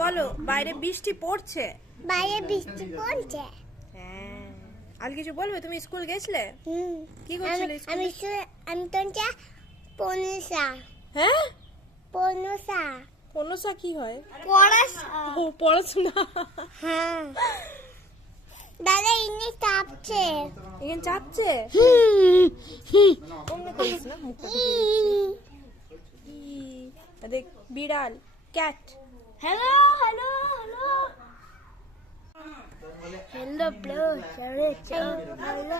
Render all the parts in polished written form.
বলো, বাইরে বৃষ্টি পড়ছে। বাইরে বৃষ্টি পড়ছে। হ্যাঁ, আর কিছু বলবে? তুমি স্কুল গেছিলে? কি করছিলে আমি স্কুলে? আমি তো পনসা। হ্যাঁ, পনসা পনসা কি হয়? পড়াশোনা। ও, পড়াশোনা। হ্যাঁ, দাদা ইনি চাপছে। এখানে চাপছে? অমনি করিস না, মুখটা ঢুকে দিচ্ছি। দেখ, বিড়াল, cat. Hello hello hello hello ব্লো সরে হ্যালো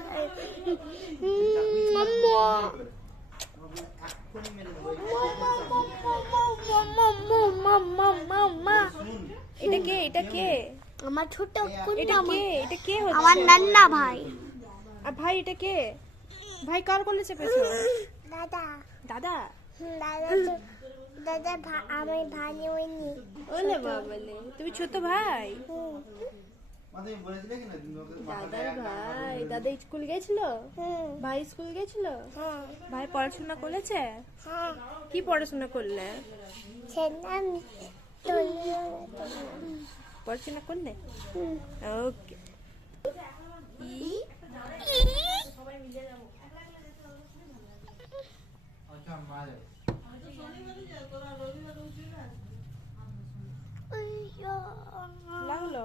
মাম্মা। এটা কে? এটা কে? আমার ছোট এটা কে? এটা কে হচ্ছে? আমার নান্না ভাই। আর ভাই, এটা কে? ভাই কার কোলে চেপেছো? দাদা দাদা? দাদা দাদা আমি ভাই হইনি। ওলে বাবালে, তুমি ছোট ভাই? দাদার ভাই। দাদা স্কুল গেছিল? ভাই স্কুল গেছিল? ভাই পড়াশোনা করেছে? কি পড়াশোনা করলে? পড়াশোনা করলে? ওকে। লাগলো?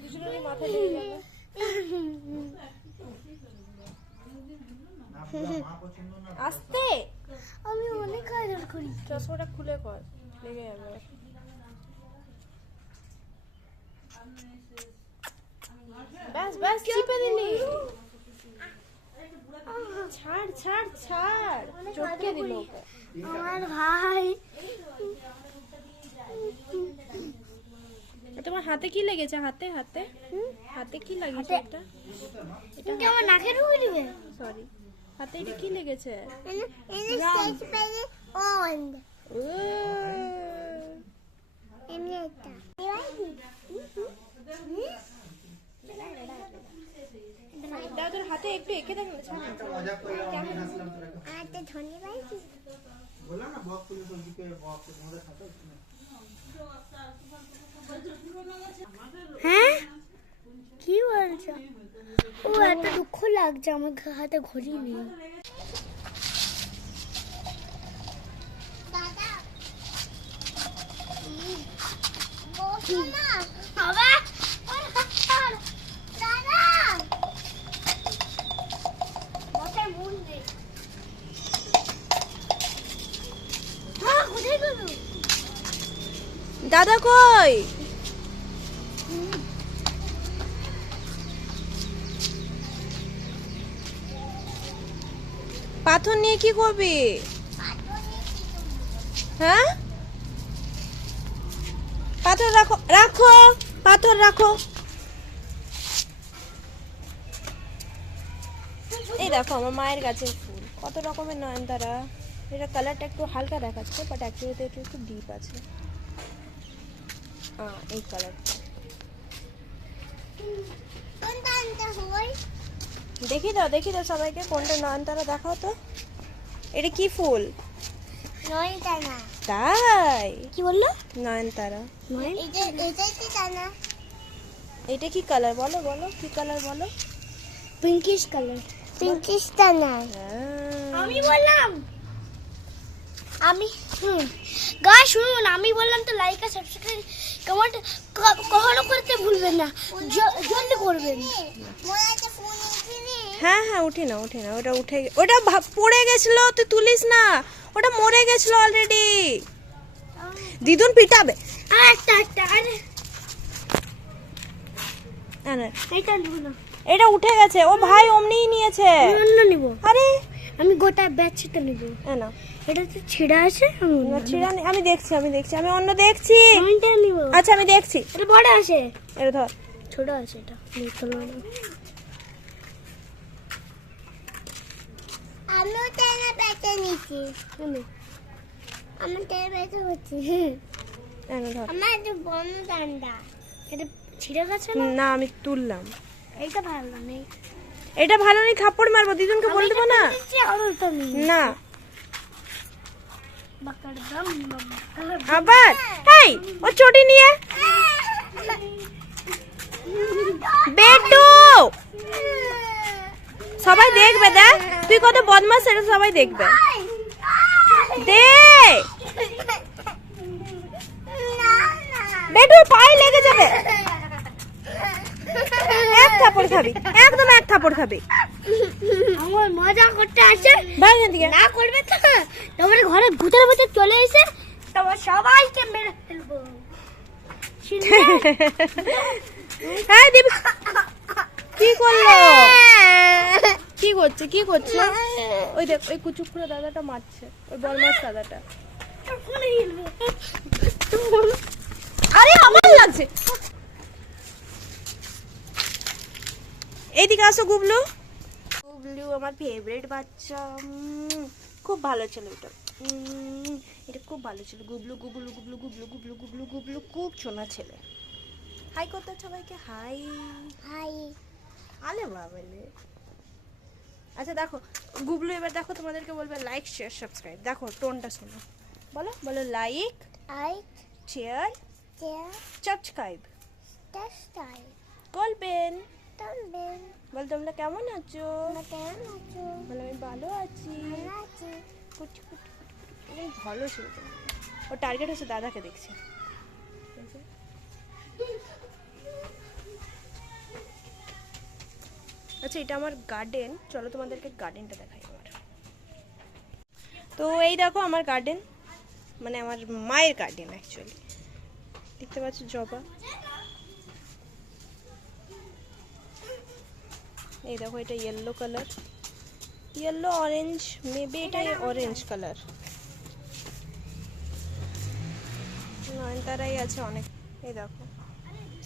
দুজনের মাথা লেগে গেল। আস্তে, আমি অনেক আদর করি। চশমাটা খুলে কর, লেগে যাবে। ব্যাস ব্যাস, চিপে দিলি। ছাড় ছাড় ছাড়, চটকে দিল ওকে। আমার ভাই। তোমার হাতে কি লেগেছে? হাতে হাতে হাতে কি লাগিয়েছে? এটা তুমি আমার নাকে ঢুকে দিবে? সরি, হাতে এটা কি লেগেছে? ও, দাও তোর হাতে একটু এঁকে দেখ না। ছাড় হ্যাঁ, কি বলছো? ও এত দুঃখ লাগছে, আমার হাতে ঘড়ি নেই। দাদা কই? পাথর নিয়ে কি করবি? হ্যাঁ, পাথর রাখো রাখো, পাথর রাখো। এই দেখো আমার মায়ের গাছের ফুল, কত রকমের নয়নতারা। এটা কালারটা একটু হালকা দেখাচ্ছে, বাট অ্যাকচুয়ালিতে একটু একটু ডিপ আছে। এই কালারটা দেখি দাও, দেখি দাও সবাইকে, কোনটা নয়নতারা দেখাও তো। এটা কি ফুল? নয়নতারা। তাই? কি বললো? নয়নতারা। এটা এটা কি কালার বলো? বলো কি কালার বলো? Pinkish colour. Pinkish colour. আমি বললাম, আমি গাইস শুনুন, আমি বললাম তো লাইক আর সাবস্ক্রাইব কমেন্ট কখনো করতে ভুলবেন না, জলদি করবেন। হ্যাঁ হ্যাঁ, উঠে না উঠে না, ওটা উঠে ওটা পড়ে গেছিল, তুই তুলিস না, ওটা মরে গেছিল অলরেডি। দিদুন পিটাবে। একটা একটা আরে এটা নিব না, এটা উঠে গেছে, ও ভাই অমনিই নিয়েছে। অন্য নিব। আরে আমি গোটা ব্যাচটা নিব। না, এটা তো ছিড়া আছে। আমি দেখছি, আমি অন্য দেখছি। আমিটা নিব। আচ্ছা আমি দেখছি। এটা বড় আছে, এটা ধর। ছোট আছে, এটা নিতলো না। আমি তেনা বেচে নিছি। আমি তেনা বেচে হচ্ছে। এটা ধর। আমার যে বন ডান্ডা, এটা ছিড়ে গেছে না? না, আমি তুললাম। এইটা ভালো নেই। এটা ভালো নেই, থাপ্পড় মারবো, দিদুনকে বলে দেবো না। না, বাকার দাম আবার এই দেখবে, দেখ তুই কত বদমাশ সেটা সবাই দেখবে। দে বেটুর পায়ে লেগে যাবে। এক থাপড় খাবি, একদম এক থাপড় খাবি। আমার মজা করতে আছে, ভাই এদিকে না করবে তো তোমার ঘরে ভূতের ভূতের চলে এসে তোমার সবাইকে মেরে ফেলবো। হ্যাঁ দিবি। কি করলো? কি করছে, কি করছে? ওই দেখ ওই কুচুকুড়া দাদাটা মারছে, ওই বলমাস দাদাটা। আরে আমার লাগছে। এইদিকে আসো গুবলু। গুবলু আমার ফেভারিট বাচ্চা, খুব ভালো ছিল এটা। এটা খুব ভালো ছিল। গুবলু গুবলু গুবলু গুবলু গুবলু গুবলু গুবলু খুব সোনা ছেলে। হাই করতে সবাইকে, হাই হাই। আলে বাবালে। আচ্ছা দেখো গুবলু এবার দেখো তোমাদেরকে বলবে লাইক শেয়ার সাবস্ক্রাইব। দেখো টোনটা শোনো, বলো বলো like like share share subscribe subscribe করবেন। করবেন। বল তোমরা কেমন আছো? কেমন আছো? বলো আমি ভালো আছি। ভালো আছি। কুচু কুচু কুচু ভালো ছিল তো। ও টার্গেট হচ্ছে দাদাকে দেখছে। আচ্ছা এটা আমার গার্ডেন, চলো তোমাদেরকে গার্ডেনটা দেখাই আমার। তো এই দেখো আমার গার্ডেন, মানে আমার মায়ের গার্ডেন অ্যাকচুয়ালি। দেখতে পাচ্ছ জবা। এই দেখো এটা yellow colour, yellow orange, maybe এটা অরেঞ্জ কালার। নয়নতারাই আছে অনেক। এই দেখো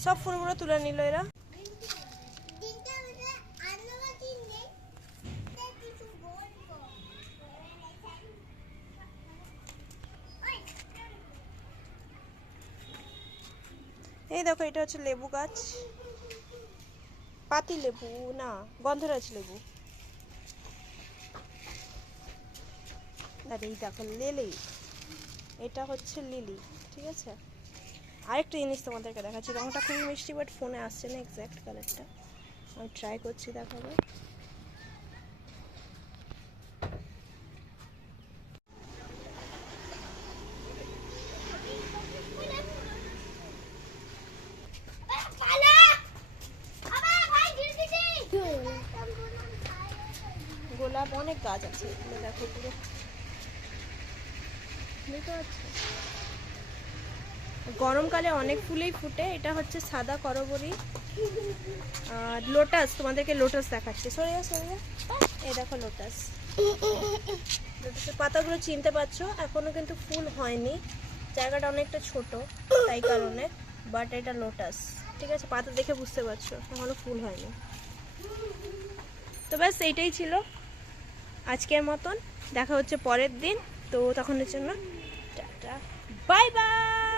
সব ফুলগুলো তুলে নিল এরা। এই দেখো এটা হচ্ছে লেবু গাছ, পাতি লেবু না গন্ধরাজ লেবু। আর এই দেখো লিলি, এটা হচ্ছে লিলি। ঠিক আছে, আরেকটা জিনিস তোমাদেরকে দেখাচ্ছি। রংটা খুবই মিষ্টি, বাট ফোনে আসছে না এক্স্যাক্ট কালারটা। আমি ট্রাই করছি দেখাবো। গোলাপ অনেক গাছ আছে এখানে, দেখো পুরো বুঝতে পারছো। গরমকালে অনেক ফুলেই ফুটে। এটা হচ্ছে সাদা করবরি আর লোটাস। তোমাদেরকে লোটাস দেখাচ্ছি, সরে যা সরে যা। এই দেখো লোটাস, লোটাসের পাতাগুলো চিনতে পারছো। এখনো কিন্তু ফুল হয়নি, জায়গাটা অনেকটা ছোট তাই কারণে, বাট এটা লোটাস। ঠিক আছে, পাতা দেখে বুঝতে পারছো এখনো ফুল হয়নি। তো ব্যাস এইটাই ছিল আজকের মতন। দেখা হচ্ছে পরের দিন। তো তখনের জন্য টাটা, বাই বাই।